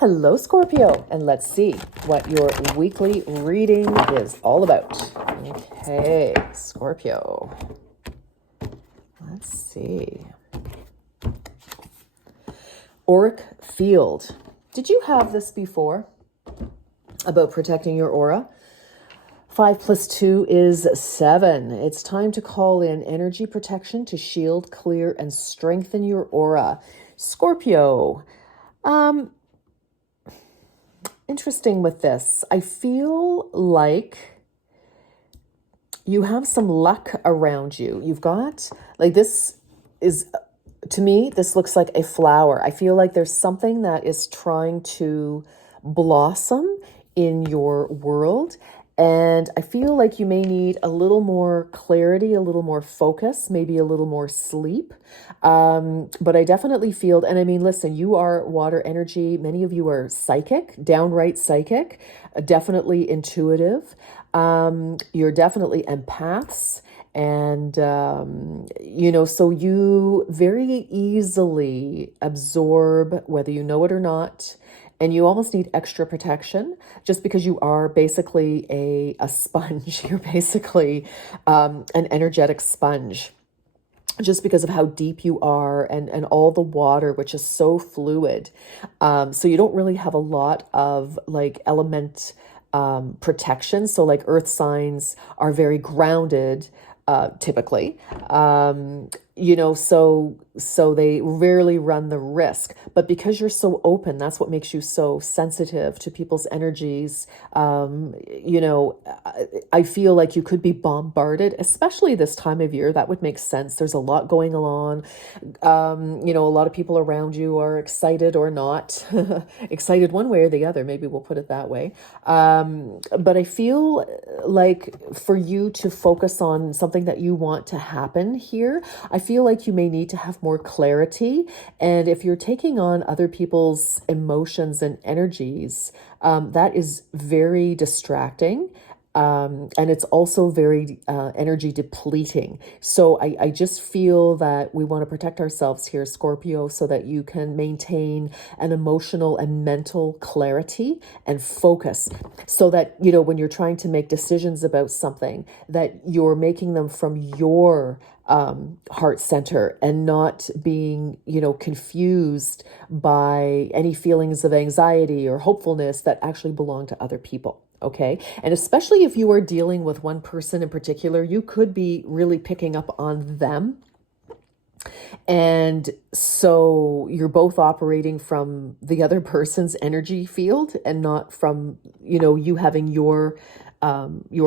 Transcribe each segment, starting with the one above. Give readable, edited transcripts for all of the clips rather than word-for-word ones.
Hello, Scorpio, and let's see what your weekly reading is all about. Okay, Scorpio. Let's see. Auric field. Did you have this before about protecting your aura? 5 plus 2 is 7. It's time to call in energy protection to shield, clear, and strengthen your aura. Scorpio. Interesting with this. I feel like you have some luck around you. You've got, like, this is, to me, this looks like a flower. I feel like there's something that is trying to blossom in your world. And I feel like you may need a little more clarity, a little more focus, maybe a little more sleep. But I definitely feel, and I mean, listen, you are water energy. Many of you are psychic, downright psychic, definitely intuitive. You're definitely empaths. And, so you very easily absorb, whether you know it or not, and you almost need extra protection just because you are basically a sponge. You're basically an energetic sponge just because of how deep you are and all the water, which is so fluid. So you don't really have a lot of like element protection. So like earth signs are very grounded typically. So they rarely run the risk. But because you're so open, that's what makes you so sensitive to people's energies. I feel like you could be bombarded, especially this time of year. That would make sense. There's a lot going on. A lot of people around you are excited or not. Excited one way or the other. Maybe we'll put it that way. But I feel like for you to focus on something that you want to happen here, I feel like you may need to have more clarity. And if you're taking on other people's emotions and energies, that is very distracting. And it's also very energy depleting. So I just feel that we want to protect ourselves here, Scorpio, so that you can maintain an emotional and mental clarity and focus so that, when you're trying to make decisions about something, that you're making them from your heart center and not being, confused by any feelings of anxiety or hopefulness that actually belong to other people. Okay. And especially if you are dealing with one person in particular, you could be really picking up on them. And so you're both operating from the other person's energy field and not from, you having your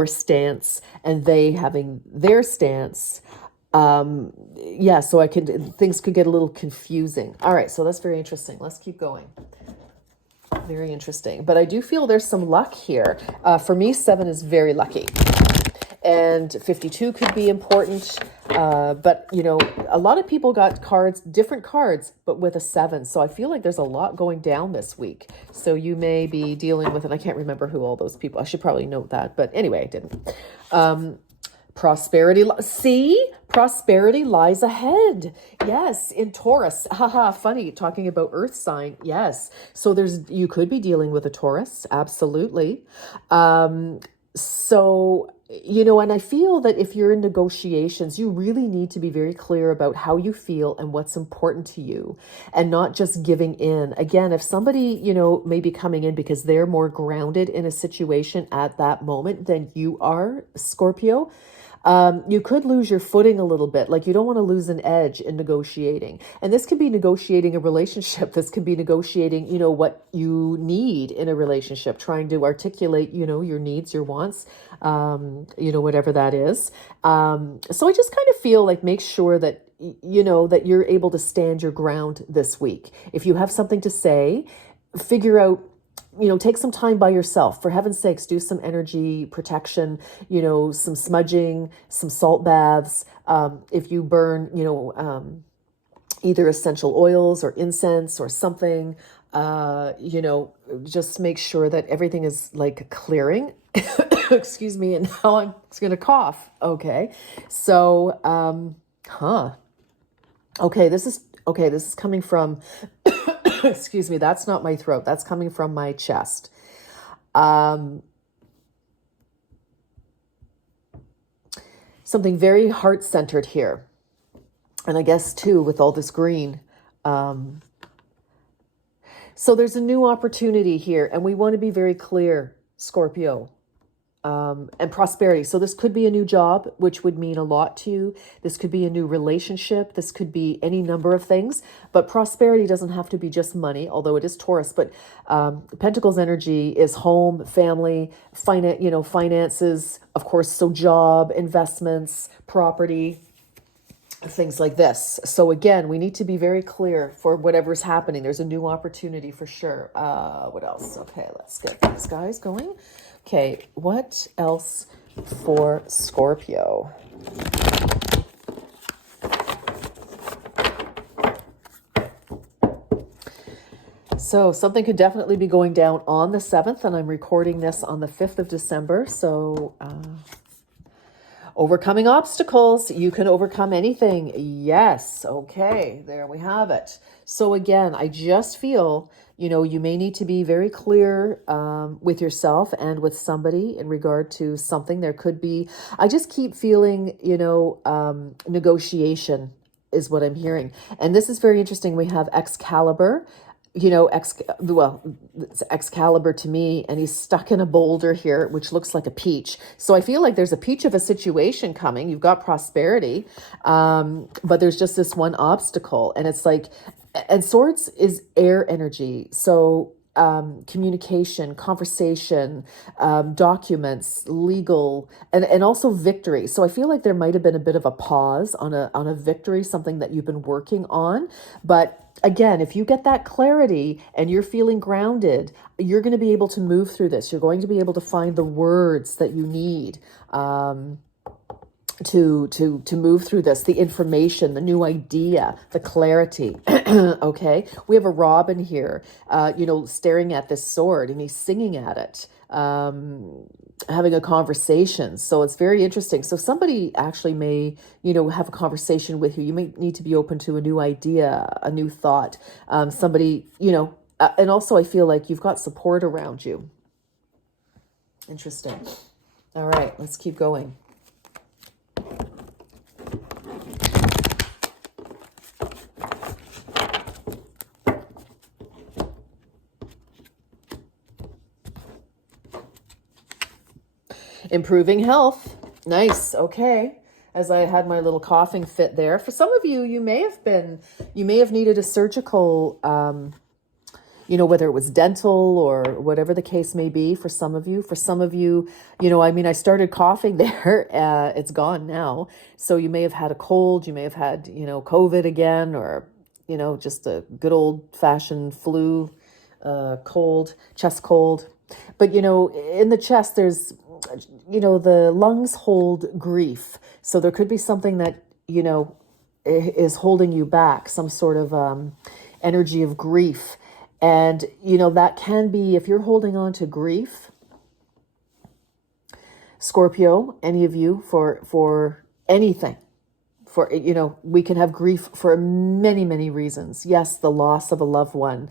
stance and they having their stance. So things could get a little confusing. All right. So that's very interesting. Let's keep going. Very interesting. But I do feel there's some luck here. For me, 7 is very lucky. And 52 could be important. But, a lot of people got different cards, but with a 7. So I feel like there's a lot going down this week. So you may be dealing with it. I can't remember who all those people, I should probably note that. But anyway, I didn't. Prosperity. See, prosperity lies ahead. Yes, in Taurus. Haha, funny talking about earth sign. Yes. So you could be dealing with a Taurus. Absolutely. And I feel that if you're in negotiations, you really need to be very clear about how you feel and what's important to you and not just giving in. Again, if somebody, may be coming in because they're more grounded in a situation at that moment than you are, Scorpio, you could lose your footing a little bit. Like you don't want to lose an edge in negotiating. And this could be negotiating a relationship. This could be negotiating, what you need in a relationship, trying to articulate, your needs, your wants, whatever that is. So I just kind of feel like make sure that, that you're able to stand your ground this week. If you have something to say, figure out, take some time by yourself. For heaven's sakes, do some energy protection, some smudging, some salt baths. If you burn, either essential oils or incense or something, just make sure that everything is like clearing. Excuse me. And now I'm going to cough. Okay. So, Okay. This is coming from Excuse me, that's not my throat. That's coming from my chest. Um, Something very heart-centered here. And I guess too, with all this green. Um, so there's a new opportunity here, and we want to be very clear, Scorpio. And prosperity. So this could be a new job, which would mean a lot to you. This could be a new relationship. This could be any number of things. But prosperity doesn't have to be just money, although it is Taurus. But Pentacles energy is home, family, finances, of course. So job, investments, property, things like this. So again, we need to be very clear for whatever's happening. There's a new opportunity for sure. What else? Okay, let's get these guys going. Okay, what else for Scorpio? So something could definitely be going down on the 7th, and I'm recording this on the 5th of December. So overcoming obstacles, you can overcome anything. Yes, okay, there we have it. So again, I just feel, you may need to be very clear with yourself and with somebody in regard to something. There could be, I just keep feeling, negotiation is what I'm hearing. And this is very interesting. We have Excalibur, it's Excalibur to me, and he's stuck in a boulder here, which looks like a peach. So I feel like there's a peach of a situation coming. You've got prosperity, but there's just this one obstacle, and it's like, and swords is air energy. So communication, conversation, documents, legal, and also victory. So I feel like there might have been a bit of a pause on a victory, something that you've been working on. But again, if you get that clarity and you're feeling grounded, you're going to be able to move through this. You're going to be able to find the words that you need to move through this, the information, the new idea, the clarity. Okay, we have a robin here, staring at this sword, and he's singing at it, having a conversation. So it's very interesting. So somebody actually may, have a conversation with you. You may need to be open to a new idea, a new thought. Somebody, and also I feel like you've got support around you. Interesting. All right, let's keep going. Improving health. Nice. Okay. As I had my little coughing fit there. For some of you, you may have needed a surgical, whether it was dental or whatever the case may be for some of you. I started coughing there. It's gone now. So you may have had a cold. You may have had, COVID again, or, just a good old fashioned flu, cold, chest cold. But, in the chest, there's, the lungs hold grief. So there could be something that, is holding you back, some sort of energy of grief. And, that can be, if you're holding on to grief, Scorpio, any of you, for anything, we can have grief for many, many reasons. Yes, the loss of a loved one.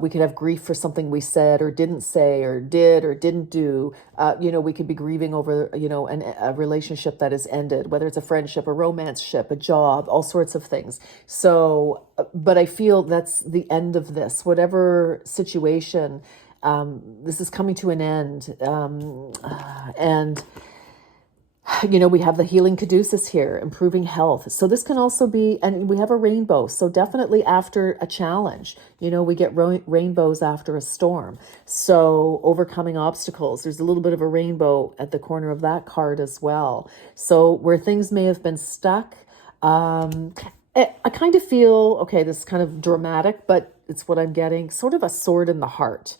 We could have grief for something we said or didn't say or did or didn't do. We could be grieving over, a relationship that has ended, whether it's a friendship, a romance ship, a job, all sorts of things. So, but I feel that's the end of this. Whatever situation, this is coming to an end. And we have the healing caduceus here, improving health. So this can also be, and we have a rainbow. So definitely after a challenge, we get rainbows after a storm. So overcoming obstacles, there's a little bit of a rainbow at the corner of that card as well. So where things may have been stuck, I kind of feel, okay, this is kind of dramatic, but it's what I'm getting, sort of a sword in the heart.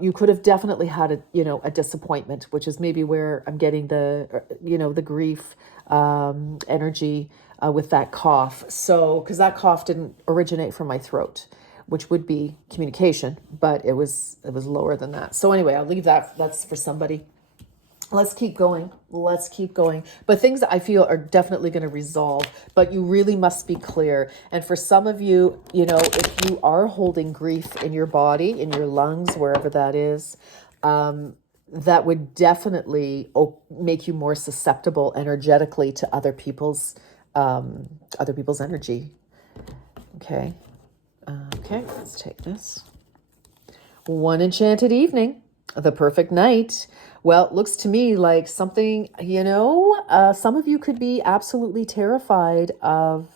You could have definitely had a disappointment, which is maybe where I'm getting the grief energy with that cough. So, because that cough didn't originate from my throat, which would be communication, but it was lower than that. So anyway, I'll leave that. That's for somebody. Let's keep going. Let's keep going. But things that I feel are definitely going to resolve, but you really must be clear. And for some of you, you know, if you are holding grief in your body, in your lungs, wherever that is, that would definitely make you more susceptible energetically to other people's energy. Okay. Okay, let's take this. One enchanted evening, the perfect night. Well, it looks to me like something, you know, some of you could be absolutely terrified of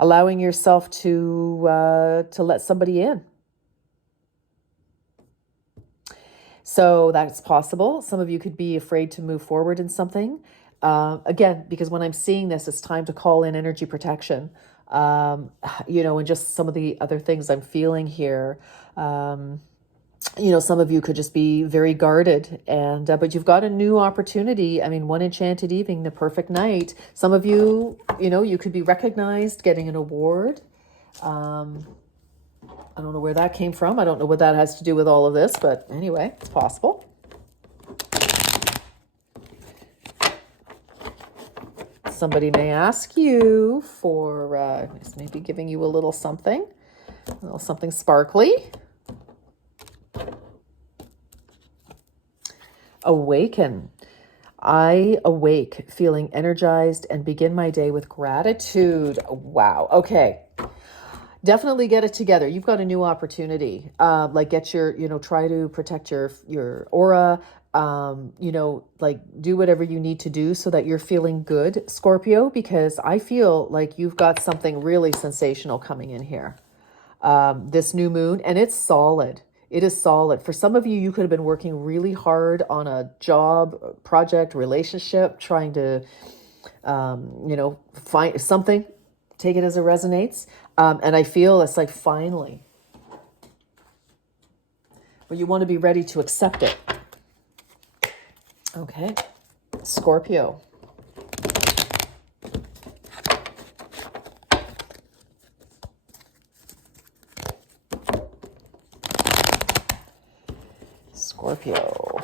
allowing yourself to let somebody in. So that's possible. Some of you could be afraid to move forward in something. Again, because when I'm seeing this, it's time to call in energy protection. You know, and just some of the other things I'm feeling here. You know, some of you could just be very guarded, and but you've got a new opportunity. I mean, one enchanted evening, the perfect night. Some of you, you know, you could be recognized, getting an award. I don't know where that came from. I don't know what that has to do with all of this, but anyway, it's possible. Somebody may ask you for maybe giving you a little something sparkly. Awaken. I awake feeling energized and begin my day with gratitude. Wow. Okay. Definitely get it together. You've got a new opportunity. Like get your, you know, try to protect your aura. You know, like do whatever you need to do so that you're feeling good, Scorpio, because I feel like you've got something really sensational coming in here. This new moon, and it's solid. It is solid. For some of you, you could have been working really hard on a job, project, relationship, trying to, you know, find something. Take it as it resonates. And I feel it's like finally. But you want to be ready to accept it. Okay. Scorpio. Scorpio.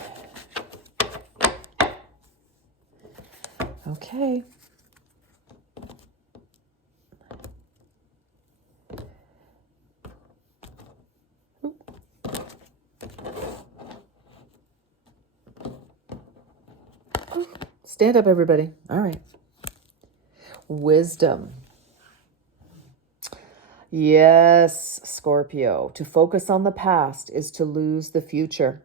Okay. Stand up, everybody. All right. Wisdom. Yes, Scorpio. To focus on the past is to lose the future.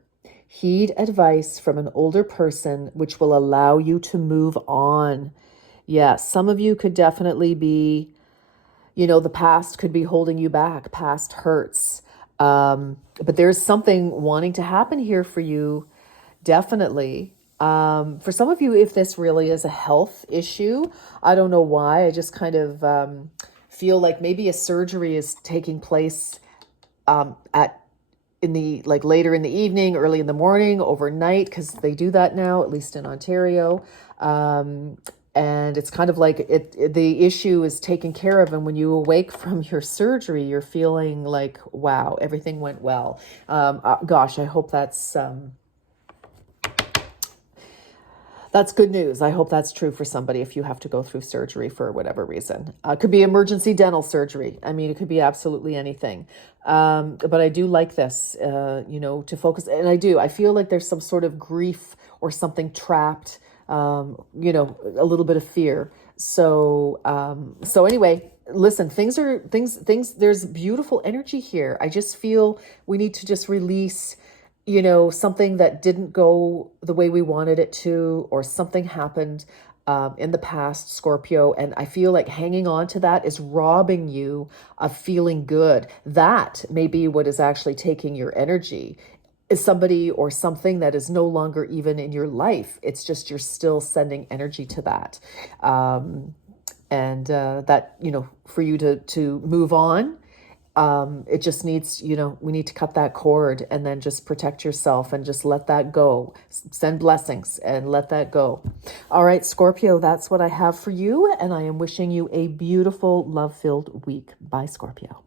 Heed advice from an older person, which will allow you to move on. Yes, some of you could definitely be, you know, the past could be holding you back. Past hurts. But there's something wanting to happen here for you, definitely. For some of you, if this really is a health issue, I don't know why. I just kind of feel like maybe a surgery is taking place in the like later in the evening, early in the morning, overnight, because they do that now, at least in Ontario. And it's kind of like the issue is taken care of. And when you awake from your surgery, you're feeling like, wow, everything went well. Gosh, I hope that's good news. I hope that's true for somebody if you have to go through surgery for whatever reason. It could be emergency dental surgery. I mean, it could be absolutely anything. But I do like this, you know, to focus. And I feel like there's some sort of grief or something trapped, you know, a little bit of fear. So anyway, listen, things, there's beautiful energy here. I just feel we need to just release, you know, something that didn't go the way we wanted it to, or something happened in the past, Scorpio. And I feel like hanging on to that is robbing you of feeling good. That may be what is actually taking your energy, is somebody or something that is no longer even in your life. It's just you're still sending energy to that. And that, you know, for you to move on, it just needs, you know, we need to cut that cord and then just protect yourself and just let that go. Send blessings and let that go. All right, Scorpio, that's what I have for you. And I am wishing you a beautiful, love-filled week. Bye, Scorpio.